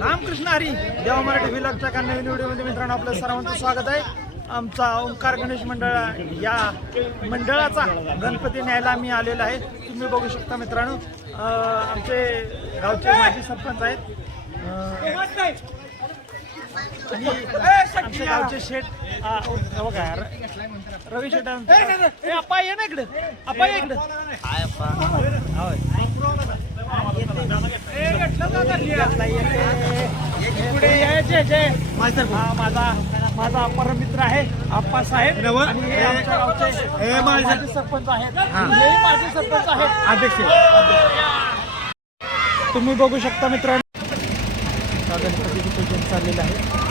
रामकृष्ण हरी देवा मराठी विलॉगच्या का नवीन व्हिडिओमध्ये मित्रांनो आपलं सर्वांचं स्वागत आहे. आमचा ओंकार गणेश मंडळ या मंडळाचा गणपती न्यायला आम्ही आलेलो आहे. तुम्ही बघू शकता मित्रांनो आमचे गावचे माजी सरपंच आहेत. आणि आमचे गावचे शेठ बघा रवी शेठ ए, अप्पा ये ना इकडे. अप्पा ये इकडे. पुढे ये, जय जय माझा माझा मित्र आहे आप्पा साहेब आणि सरपंच आहेत हे सरपंच आहेत अध्यक्ष. तुम्ही बघू शकता मित्रांनो आता गणपतीचे पूजन चाललेलं आहे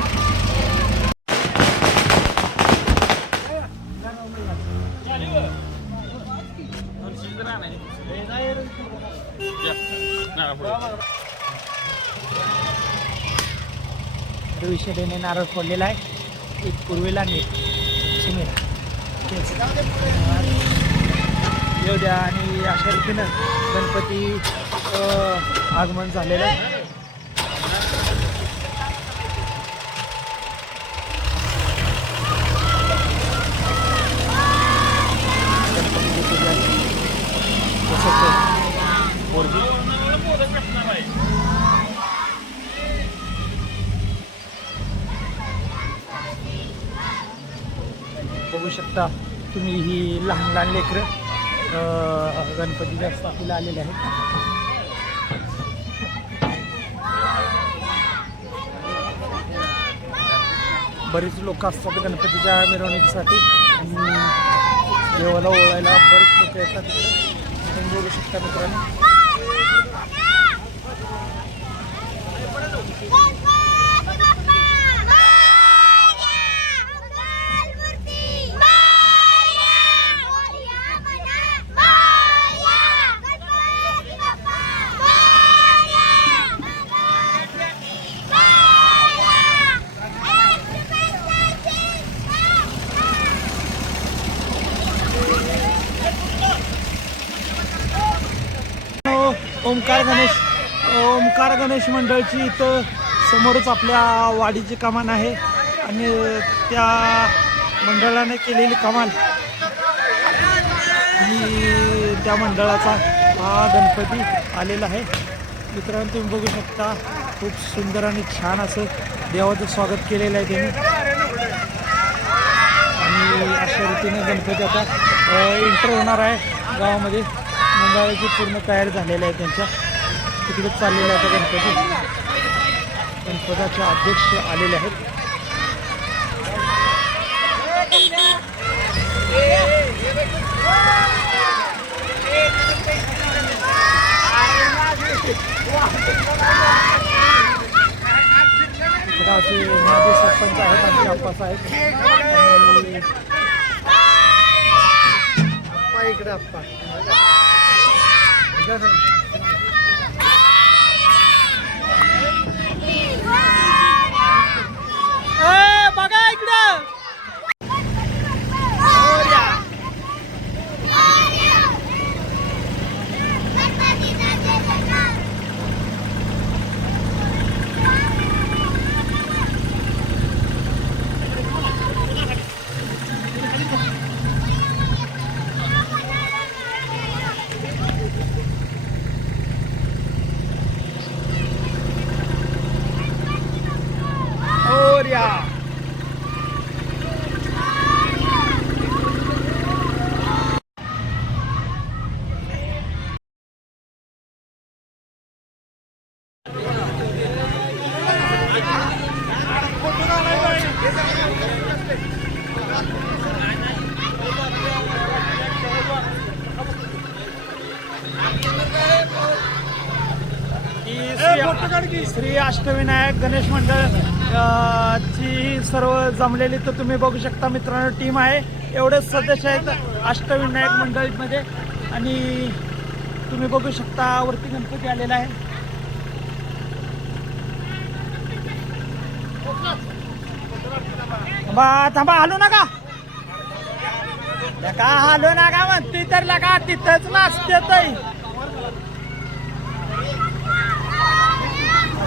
विषयाने नारळ फोडलेला आहे. एक पूर्वेला नीट एक येऊ द्या. आणि अशा रीतीनं गणपती आगमन झालेलं आहे गणपतीचे पूजन तसंच पोरगी बघू शकता तुम्ही ही लहान लहान लेकरं गणपतीच्या स्थापीला आलेले आहेत. बरीच लोक असतात गणपतीच्या मिरवणुकीसाठी. देवाला ओळायला बरेच लोक येतात तिकडे तुम्ही बघू शकता मित्रांनो. ओमकार गणेश ओमकार गणेश मंडळची इथं समोरच आपल्या वाडीची कमान आहे आणि त्या मंडळाने केलेली कमाल ही त्या मंडळाचा हा गणपती आलेला आहे. मित्रांनो तुम्ही बघू शकता खूप सुंदर आणि छान असं देवाचं स्वागत केलेलं आहे त्यांनी. आणि अशा रीतीने गणपती आता इंटर होणार आहे गावामध्ये. मंडळाची पूर्ण तयार झालेली आहे त्यांच्या. तिकडे चाललेलं आहे आता गणपती. गणपताचे अध्यक्ष आलेले आहेत. गावचे माजी सरपंच आहेत आमचे अप्पास आहेत अप्पा इकडे अप्पा Obrigado. श्री- अष्टविनायक गणेश मंडळ ची सर्व जमलेली तर तुम्ही बघू शकता मित्रांनो टीम आहे. एवढेच सदस्य आहेत अष्टविनायक मंडळीमध्ये. आणि तुम्ही बघू शकता वरती गणपती आलेला आहे. थांबा थांबा आलो ना का आलो ना का म्हणते तर लगा तिथंच नाचते ताई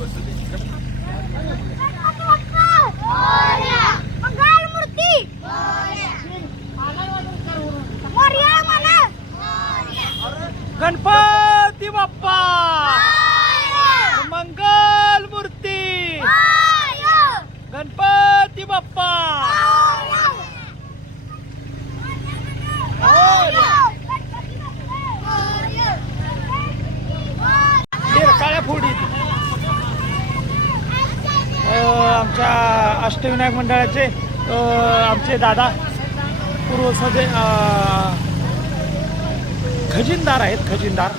Спасибо. आमच्या अष्टविनायक मंडळाचे आमचे दादा पूर्वसाचे खजिनदार आहेत खजिनदार.